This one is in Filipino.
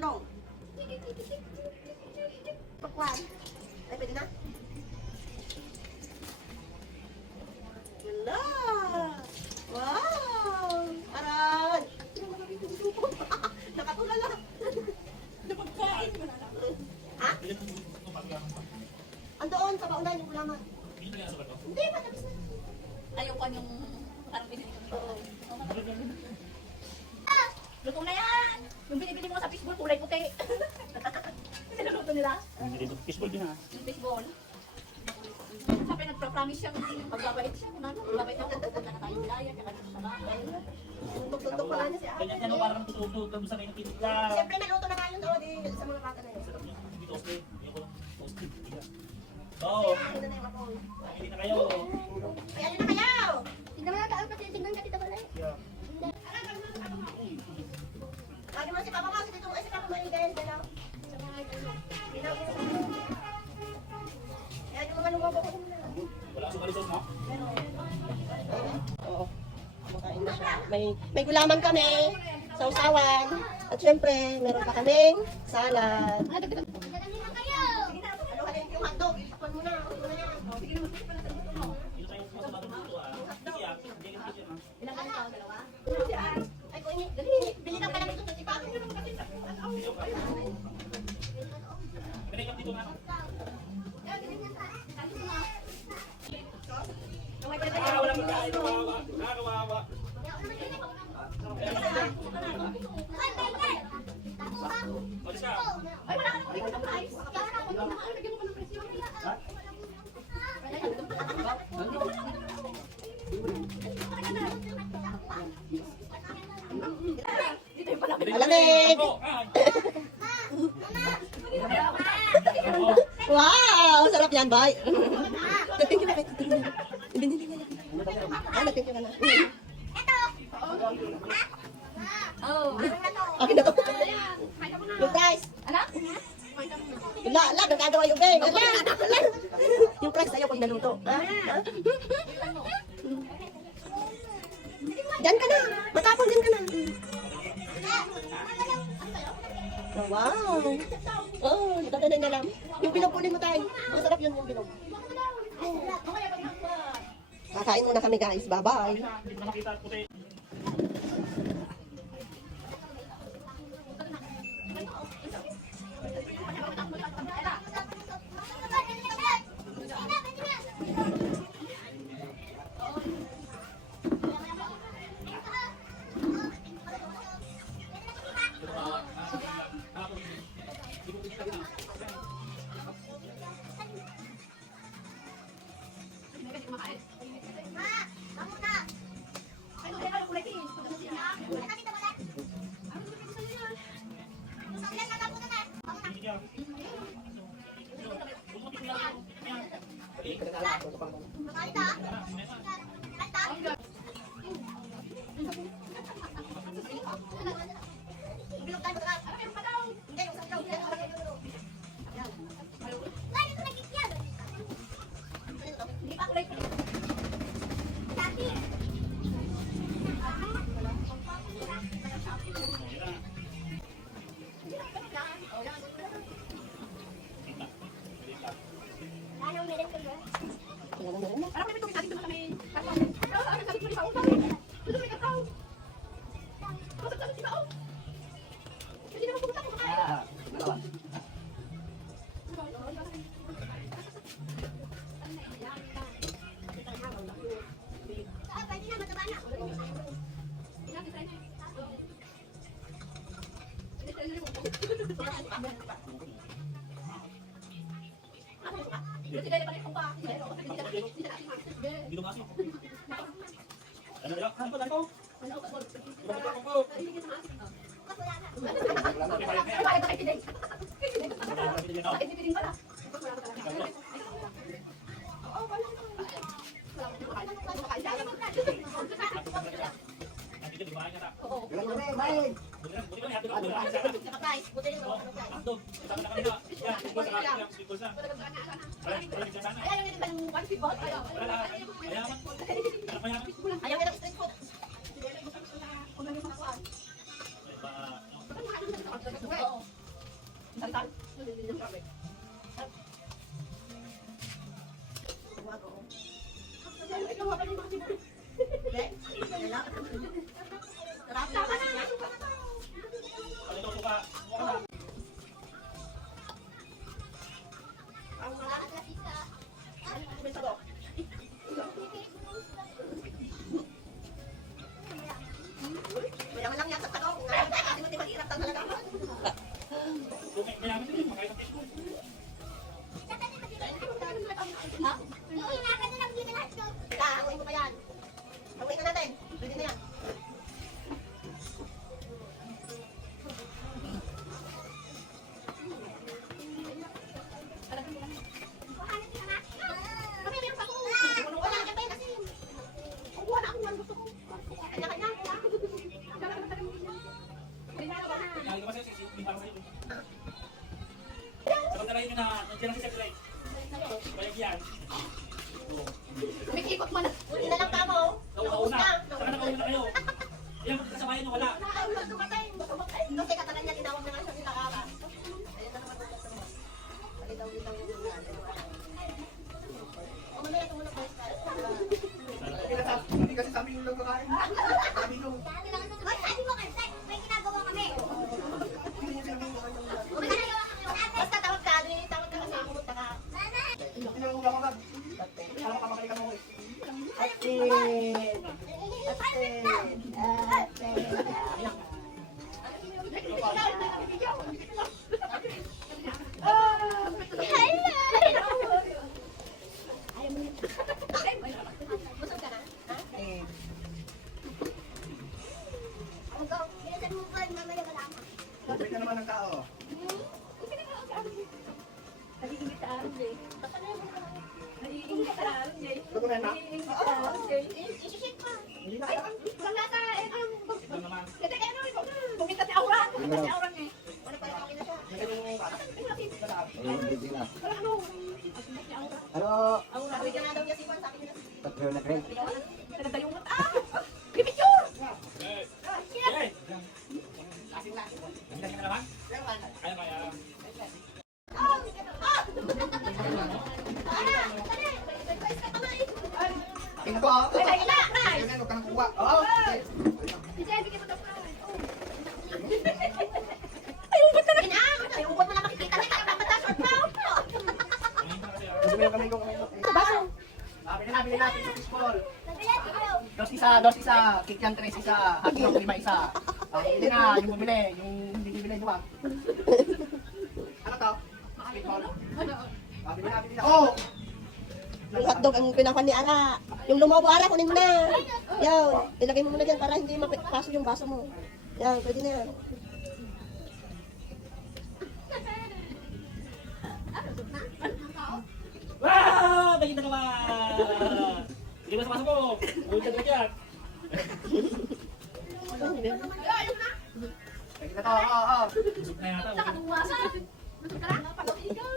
gulong. Pakwan. Ay, pwede na? Wala! Wow! Aray! Nakatulala! Napagkain mo na lang. Ha? Andoon, sa baunan yung gulaman. Hindi, matapos na. Ayaw ko yung parang binili kami. Oo. Luto na yan! Yung binibili mo sa fishball, kulay puti. Niluluto nila. Fishball din ha. Yung fishball. Sabi nagpa-promise siya, magbabait siya. Magbabait siya, pupunta na tayo wilaya, kaya dito sa bahay. Tutok pa nga niya si ate. Kanya ano parang tututog sa kayo ng titigla. Siyempre, naluto na tayo doon sa mga bata na yun. Hindi toasted. Hindi ko toasted. Oo. Ano na yung apoy? Hindi na kayo. Ay, ano na kayo? Tingnan mo na tayo kasi tingnan ka dito pala eh. Lagi mo si Papa mo, si Tito mo, si Papa mo yung guys, ano? Yan yung mga lumabok ko muna. Wala sa kalisod mo? Oo. Kumakain na siya. May gulaman kami, sausawan, at syempre, meron pa kaming salad. Ano halin yung hotdog? Itakpan mo na. Ano na yan? Hindi na kayo masama dito ah. Sige ah. Hindi ka kitchen ah. Ilang kami tao, dalawa? Ay, kung bili ka pala nito, di ba? Pwede ka dito nga. Wala magkain. Kawawa. Kawawa. Malis ka. Ay, wala ka na kami ng price. Kaya na ako, lagyan mo pa ng presyo. Malamig! Wow! Sarap yan, boy! Nag-thank you na kayo. Binili nga yan. Ah, nag-thank you ka na. Oh. Akin na to. Yung price. Ano? Wala, nagagawa yung bang. Wala. Yung price sa'yo pag naluto. Diyan ka na. Matapon din ka na. Oh, wow. Oh, nagtatanay na lang. Yung bilog kunin mo tayo. Masarap yun yung bilog. Kakain muna kami guys. Bye-bye. Hindi ko nakita at puti. Parang may tubig natin doon kami. Ano sabi ko ni Pao? Doon may kataw. Masasabit si Pao. Hindi naman pumunta ko makain. Dito kasi. Ano ba? Ano ba dito? Ano ba? Ayaw nila street food. Kung ano yung mga kuwan. Ba, Oo. Tama na, nasuka na to. Ano ito, suka? Suka na. Ang mga may sago. Mayaman lang yan sa sago. Kung nakakita kasi mahirap lang talaga. May namin din, makain ng fish ko. Teka, hanguin mo pa yan. Hanguin na natin. Pwede na yan. Wala ka pa yun kasi. Kuha na ako ng gusto ko. Kanya-kanya. Kaya ka ba sa'yo, hindi para sa'yo. Samantalahin nyo na, nandiyan na si Sir Ray. Bayag yan. Kumikipot man. Uli na lang kamo. Naubos Nauna. na. Saka nakauna kayo. Yan, magkasabayan nyo, wala. Nakaulat dumatay. Kasi katagal niya tinawag na nga siya nila kaka. Ayun na naman ulit sa mga. Palitaw-litaw yung mga. O mamaya tumulong ko. Hindi kasi sabi yung lang kakain. Sabi yung Sabi mo kasi, may ginagawa kami. Basta tawag ka. Tawag ka kasi pumunta ka. pinangulang ko ba? Alam ka makalikan mo. Busog ka na? Ha? Wait na naman ang tao. Dokumen na? I-shake pa. Hindi na kailangan. Ano naman? Wala pa rin okay na siya. Yung bata. Ano? Sabi ka nga daw niya si Juan. Sabi niya si Tatlo na rin. Eh! Eh! Hindi ka naman? Kaya kaya. Tingnan ko ah. Ayun, huwag ka nang kuha. Oo. Ubod mo na makikita na dapat na short pa. Ngayon pa kasi ako. Gusto mo yung kamay ko, kamay ko. Baso. Bili natin sa fishball. Dos isa. Kikyan 3 isa. Hotdog 5 isa. Hindi na, yung bumili. Yung hindi bibili, di ba? Ano to? Fishball. Bili na. Oh! Yung hotdog ang pinakuha ni Ara. Yung lumaw mo, Ara, kunin mo na. Yan. Ilagay mo muna dyan para hindi mapasok yung baso mo. Yan, pwede na yan. Wah! Bagay na naman! Hindi ba sa pasok ko? Ulit ka dyan. Pwede na to, oo. Busog na yata. Nakatuwa sa. Busog ka lang? Pag-iga.